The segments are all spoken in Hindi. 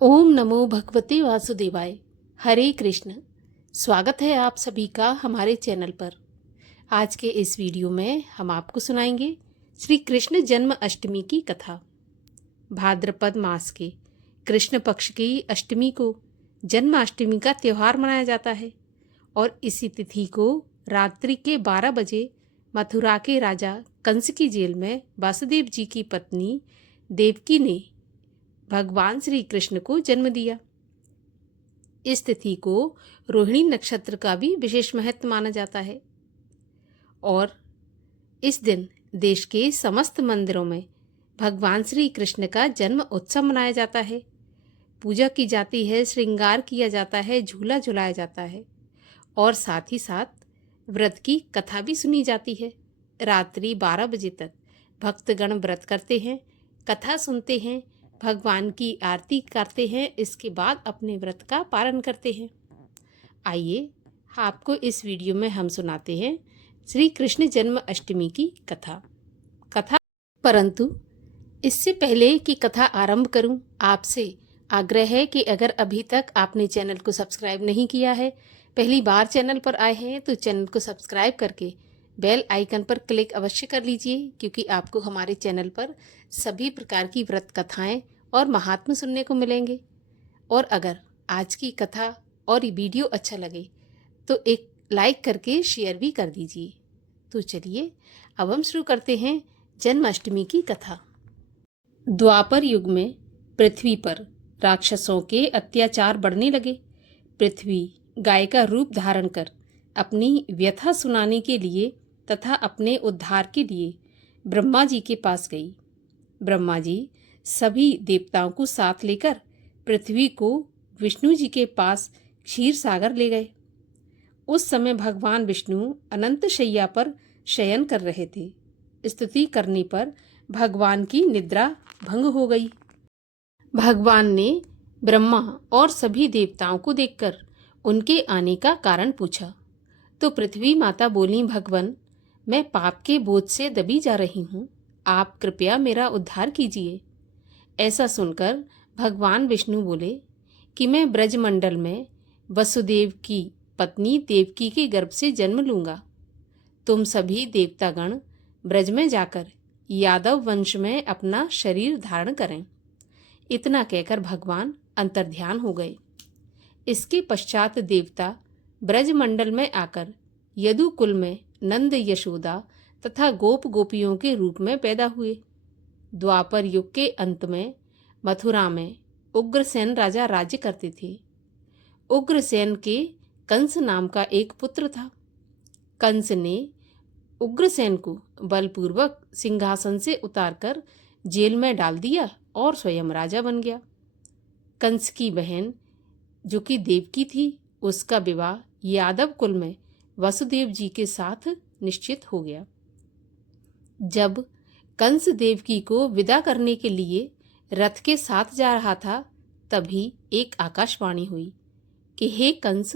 ओम नमो भगवते वासुदेवाय। हरे कृष्ण। स्वागत है आप सभी का हमारे चैनल पर। आज के इस वीडियो में हम आपको सुनाएंगे श्री कृष्ण जन्म अष्टमी की कथा। भाद्रपद मास के कृष्ण पक्ष की अष्टमी को जन्माष्टमी का त्यौहार मनाया जाता है और इसी तिथि को रात्रि के 12 बजे मथुरा के राजा कंस की जेल में वासुदेव जी की पत्नी देवकी ने भगवान श्री कृष्ण को जन्म दिया। इस तिथि को रोहिणी नक्षत्र का भी विशेष महत्व माना जाता है और इस दिन देश के समस्त मंदिरों में भगवान श्री कृष्ण का जन्म उत्सव मनाया जाता है। पूजा की जाती है, श्रृंगार किया जाता है, झूला झुलाया जाता है और साथ ही साथ व्रत की कथा भी सुनी जाती है। रात्रि 12 बजे तक भक्तगण व्रत करते हैं, कथा सुनते हैं, भगवान की आरती करते हैं, इसके बाद अपने व्रत का पालन करते हैं। आइए आपको इस वीडियो में हम सुनाते हैं श्री कृष्ण जन्म अष्टमी की कथा। परंतु इससे पहले कि कथा आरंभ करूं, आपसे आग्रह है कि अगर अभी तक आपने चैनल को सब्सक्राइब नहीं किया है, पहली बार चैनल पर आए हैं तो चैनल को सब्सक्राइब करके बेल आइकन पर क्लिक अवश्य कर लीजिए, क्योंकि आपको हमारे चैनल पर सभी प्रकार की व्रत कथाएं और महात्म्य सुनने को मिलेंगे। और अगर आज की कथा और ये वीडियो अच्छा लगे तो एक लाइक करके शेयर भी कर दीजिए। तो चलिए अब हम शुरू करते हैं जन्माष्टमी की कथा। द्वापर युग में पृथ्वी पर राक्षसों के अत्याचार बढ़ने लगे। पृथ्वी गाय का रूप धारण कर अपनी व्यथा सुनाने के लिए तथा अपने उद्धार के लिए ब्रह्मा जी के पास गई। ब्रह्मा जी सभी देवताओं को साथ लेकर पृथ्वी को विष्णु जी के पास क्षीर सागर ले गए। उस समय भगवान विष्णु अनंत शैया पर शयन कर रहे थे। स्तुति करने पर भगवान की निद्रा भंग हो गई। भगवान ने ब्रह्मा और सभी देवताओं को देखकर उनके आने का कारण पूछा तो पृथ्वी माता बोली, भगवान, मैं पाप के बोझ से दबी जा रही हूँ, आप कृपया मेरा उद्धार कीजिए। ऐसा सुनकर भगवान विष्णु बोले कि मैं ब्रजमंडल में वसुदेव की पत्नी देवकी के गर्भ से जन्म लूंगा। तुम सभी देवतागण ब्रज में जाकर यादव वंश में अपना शरीर धारण करें। इतना कहकर भगवान अंतर्ध्यान हो गए। इसके पश्चात देवता ब्रजमंडल में आकर यदुकुल में नंद, यशोदा तथा गोप गोपियों के रूप में पैदा हुए। द्वापर युग के अंत में मथुरा में उग्रसेन राजा राज्य करते थे। उग्रसेन के कंस नाम का एक पुत्र था। कंस ने उग्रसेन को बलपूर्वक सिंहासन से उतारकर जेल में डाल दिया और स्वयं राजा बन गया। कंस की बहन जो कि देवकी थी, उसका विवाह यादव कुल में वसुदेव जी के साथ निश्चित हो गया। जब कंस देवकी को विदा करने के लिए रथ के साथ जा रहा था, तभी एक आकाशवाणी हुई कि हे कंस,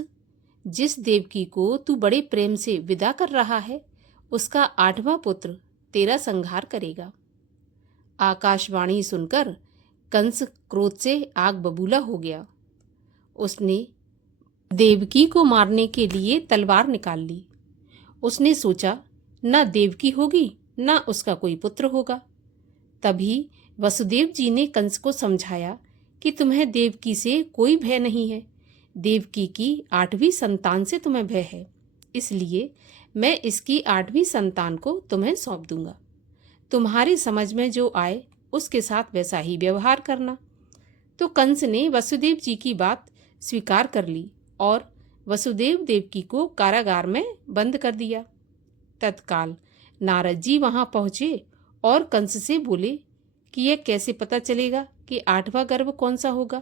जिस देवकी को तू बड़े प्रेम से विदा कर रहा है, उसका 8वां पुत्र तेरा संहार करेगा। आकाशवाणी सुनकर कंस क्रोध से आग बबूला हो गया। उसने देवकी को मारने के लिए तलवार निकाल ली। उसने सोचा, न देवकी होगी न उसका कोई पुत्र होगा। तभी वसुदेव जी ने कंस को समझाया कि तुम्हें देवकी से कोई भय नहीं है, देवकी की 8वीं संतान से तुम्हें भय है, इसलिए मैं इसकी 8वीं संतान को तुम्हें सौंप दूंगा। तुम्हारी समझ में जो आए उसके साथ वैसा ही व्यवहार करना। तो कंस ने वसुदेव जी की बात स्वीकार कर ली और वसुदेव देवकी को कारागार में बंद कर दिया। तत्काल नारद जी वहां पहुंचे और कंस से बोले कि यह कैसे पता चलेगा कि 8वां गर्भ कौन सा होगा?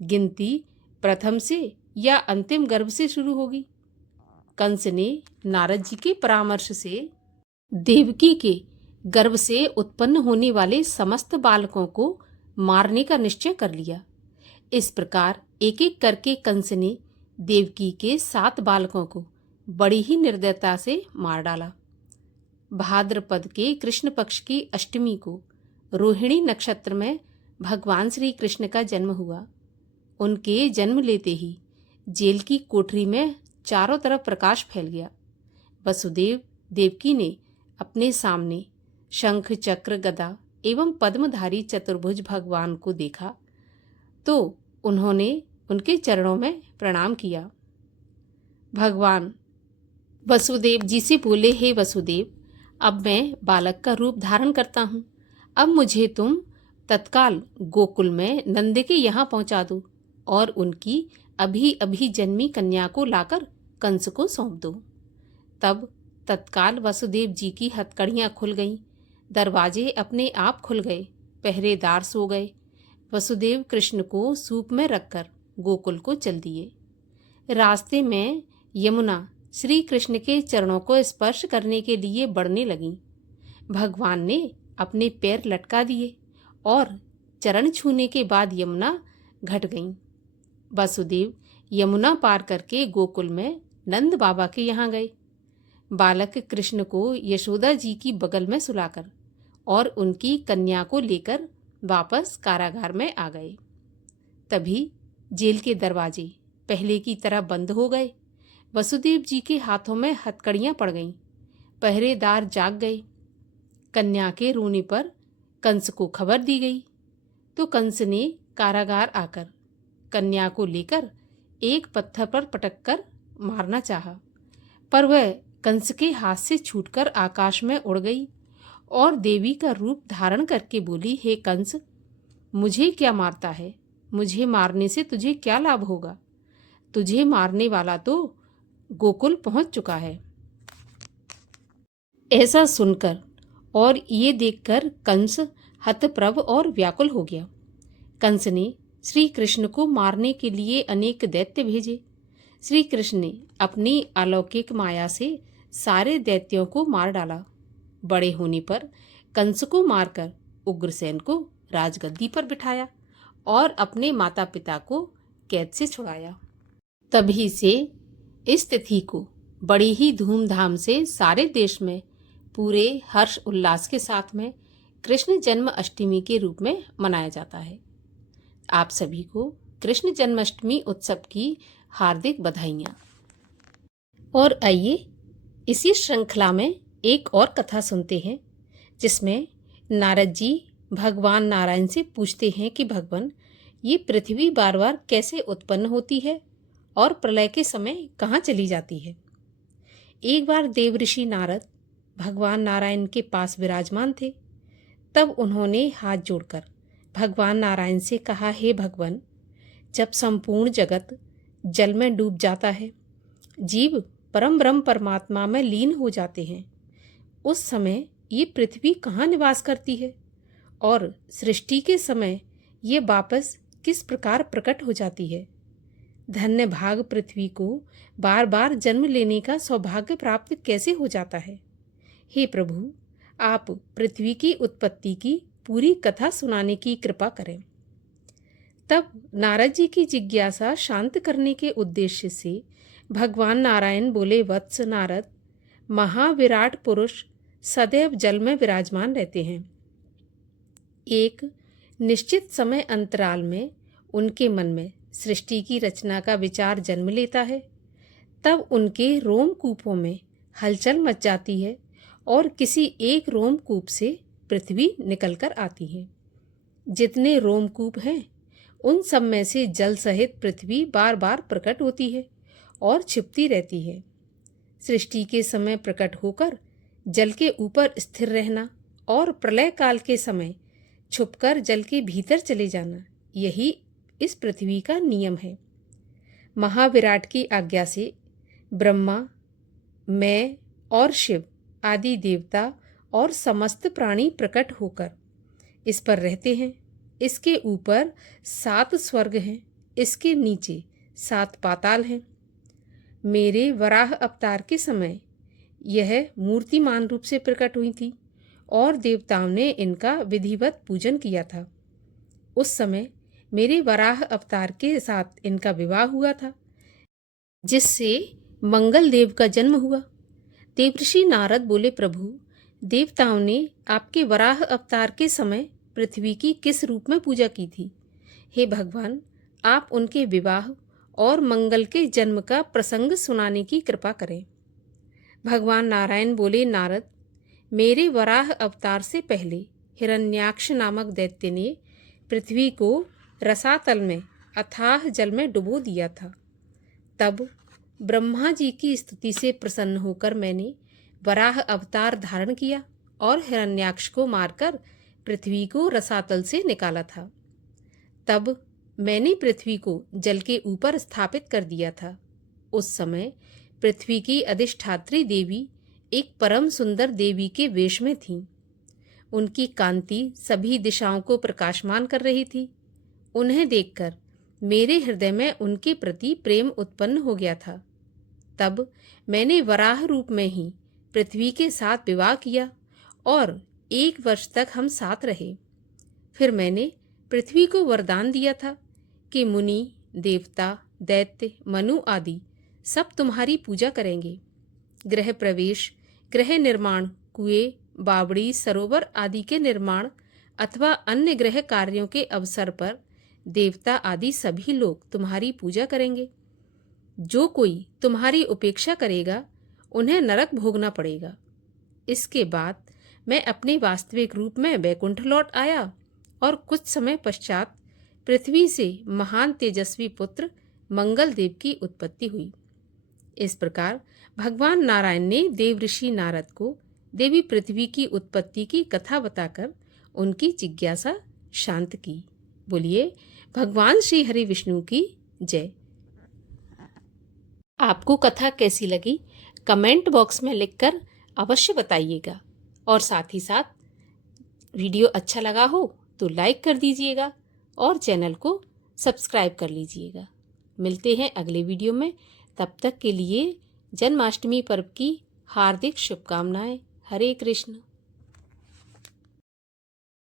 गिनती प्रथम से या अंतिम गर्भ से शुरू होगी? कंस ने नारद जी के परामर्श से देवकी के गर्भ से उत्पन्न होने वाले समस्त बालकों को मारने का निश्चय कर लिया। इस प्रकार एक एक करके कंस ने देवकी के 7 बालकों को बड़ी ही निर्दयता से मार डाला। भाद्रपद के कृष्ण पक्ष की अष्टमी को रोहिणी नक्षत्र में भगवान श्री कृष्ण का जन्म हुआ। उनके जन्म लेते ही जेल की कोठरी में चारों तरफ प्रकाश फैल गया। वसुदेव देवकी ने अपने सामने शंख चक्र गदा एवं पद्मधारी चतुर्भुज भगवान को देखा तो उन्होंने उनके चरणों में प्रणाम किया। भगवान वसुदेव जी से बोले, हे वसुदेव, अब मैं बालक का रूप धारण करता हूँ। अब मुझे तुम तत्काल गोकुल में नंद के यहाँ पहुँचा दो और उनकी अभी अभी जन्मी कन्या को लाकर कंस को सौंप दो। तब तत्काल वसुदेव जी की हथकड़ियाँ खुल गईं, दरवाजे अपने आप खुल गए, पहरेदार सो गए। वसुदेव कृष्ण को सूप में रखकर गोकुल को चल दिए। रास्ते में यमुना श्री कृष्ण के चरणों को स्पर्श करने के लिए बढ़ने लगीं। भगवान ने अपने पैर लटका दिए और चरण छूने के बाद यमुना घट गईं। वसुदेव यमुना पार करके गोकुल में नंद बाबा के यहाँ गए। बालक कृष्ण को यशोदा जी की बगल में सुलाकर और उनकी कन्या को लेकर वापस कारागार में आ गए। तभी जेल के दरवाजे पहले की तरह बंद हो गए। वसुदेव जी के हाथों में हथकड़ियाँ पड़ गईं। पहरेदार जाग गए। कन्या के रोने पर कंस को खबर दी गई तो कंस ने कारागार आकर कन्या को लेकर एक पत्थर पर पटककर मारना चाहा, पर वह कंस के हाथ से छूटकर आकाश में उड़ गई और देवी का रूप धारण करके बोली, हे कंस, मुझे क्या मारता है? मुझे मारने से तुझे क्या लाभ होगा? तुझे मारने वाला तो गोकुल पहुंच चुका है। ऐसा सुनकर और ये देखकर कंस हतप्रभ और व्याकुल हो गया। कंस ने श्री कृष्ण को मारने के लिए अनेक दैत्य भेजे। श्री कृष्ण ने अपनी अलौकिक माया से सारे दैत्यों को मार डाला। बड़े होने पर कंस को मारकर उग्रसेन को राजगद्दी पर बिठाया और अपने माता पिता को कैद से छुड़ाया। तभी से इस तिथि को बड़ी ही धूमधाम से सारे देश में पूरे हर्ष उल्लास के साथ में कृष्ण जन्म अष्टमी के रूप में मनाया जाता है। आप सभी को कृष्ण जन्माष्टमी उत्सव की हार्दिक बधाइयाँ। और आइए इसी श्रृंखला में एक और कथा सुनते हैं, जिसमें नारद जी भगवान नारायण से पूछते हैं कि भगवान, ये पृथ्वी बार बार कैसे उत्पन्न होती है और प्रलय के समय कहाँ चली जाती है। एक बार देवऋषि नारद भगवान नारायण के पास विराजमान थे। तब उन्होंने हाथ जोड़कर भगवान नारायण से कहा, हे भगवान, जब संपूर्ण जगत जल में डूब जाता है, जीव परम ब्रह्म परमात्मा में लीन हो जाते हैं, उस समय ये पृथ्वी कहाँ निवास करती है और सृष्टि के समय ये वापस किस प्रकार प्रकट हो जाती है। धन्य भाग पृथ्वी को बार बार जन्म लेने का सौभाग्य प्राप्त कैसे हो जाता है। हे प्रभु, आप पृथ्वी की उत्पत्ति की पूरी कथा सुनाने की कृपा करें। तब नारद जी की जिज्ञासा शांत करने के उद्देश्य से भगवान नारायण बोले, वत्स नारद, महाविराट पुरुष सदैव जल में विराजमान रहते हैं। एक निश्चित समय अंतराल में उनके मन में सृष्टि की रचना का विचार जन्म लेता है। तब उनके रोमकूपों में हलचल मच जाती है और किसी एक रोमकूप से पृथ्वी निकलकर आती है। जितने रोमकूप हैं उन सब में से जल सहित पृथ्वी बार बार प्रकट होती है और छिपती रहती है। सृष्टि के समय प्रकट होकर जल के ऊपर स्थिर रहना और प्रलय काल के समय छुपकर जल के भीतर चले जाना, यही इस पृथ्वी का नियम है। महाविराट की आज्ञा से ब्रह्मा, मैं और शिव आदि देवता और समस्त प्राणी प्रकट होकर इस पर रहते हैं। इसके ऊपर 7 स्वर्ग हैं, इसके नीचे 7 पाताल हैं। मेरे वराह अवतार के समय यह मूर्तिमान रूप से प्रकट हुई थी और देवताओं ने इनका विधिवत पूजन किया था। उस समय मेरे वराह अवतार के साथ इनका विवाह हुआ था, जिससे मंगल देव का जन्म हुआ। देवऋषि नारद बोले, प्रभु, देवताओं ने आपके वराह अवतार के समय पृथ्वी की किस रूप में पूजा की थी। हे भगवान, आप उनके विवाह और मंगल के जन्म का प्रसंग सुनाने की कृपा करें। भगवान नारायण बोले, नारद, मेरे वराह अवतार से पहले हिरण्याक्ष नामक दैत्य ने पृथ्वी को रसातल में अथाह जल में डुबो दिया था। तब ब्रह्मा जी की स्तुति से प्रसन्न होकर मैंने वराह अवतार धारण किया और हिरण्याक्ष को मारकर पृथ्वी को रसातल से निकाला था। तब मैंने पृथ्वी को जल के ऊपर स्थापित कर दिया था। उस समय पृथ्वी की अधिष्ठात्री देवी एक परम सुंदर देवी के वेश में थीं। उनकी कांति सभी दिशाओं को प्रकाशमान कर रही थी। उन्हें देखकर मेरे हृदय में उनके प्रति प्रेम उत्पन्न हो गया था। तब मैंने वराह रूप में ही पृथ्वी के साथ विवाह किया और 1 वर्ष तक हम साथ रहे। फिर मैंने पृथ्वी को वरदान दिया था कि मुनि, देवता, दैत्य, मनु आदि सब तुम्हारी पूजा करेंगे। गृह प्रवेश, गृह निर्माण, कुएं, बावड़ी, सरोवर आदि के निर्माण अथवा अन्य गृह कार्यों के अवसर पर देवता आदि सभी लोग तुम्हारी पूजा करेंगे। जो कोई तुम्हारी उपेक्षा करेगा उन्हें नरक भोगना पड़ेगा। इसके बाद मैं अपने वास्तविक रूप में वैकुंठ लौट आया और कुछ समय पश्चात पृथ्वी से महान तेजस्वी पुत्र मंगल देव की उत्पत्ति हुई। इस प्रकार भगवान नारायण ने देवऋषि नारद को देवी पृथ्वी की उत्पत्ति की कथा बताकर उनकी जिज्ञासा शांत की। बोलिए भगवान श्री हरि विष्णु की जय। आपको कथा कैसी लगी कमेंट बॉक्स में लिखकर अवश्य बताइएगा और साथ ही साथ वीडियो अच्छा लगा हो तो लाइक कर दीजिएगा और चैनल को सब्सक्राइब कर लीजिएगा। मिलते हैं अगले वीडियो में। तब तक के लिए जन्माष्टमी पर्व की हार्दिक शुभकामनाएं। हरे कृष्ण।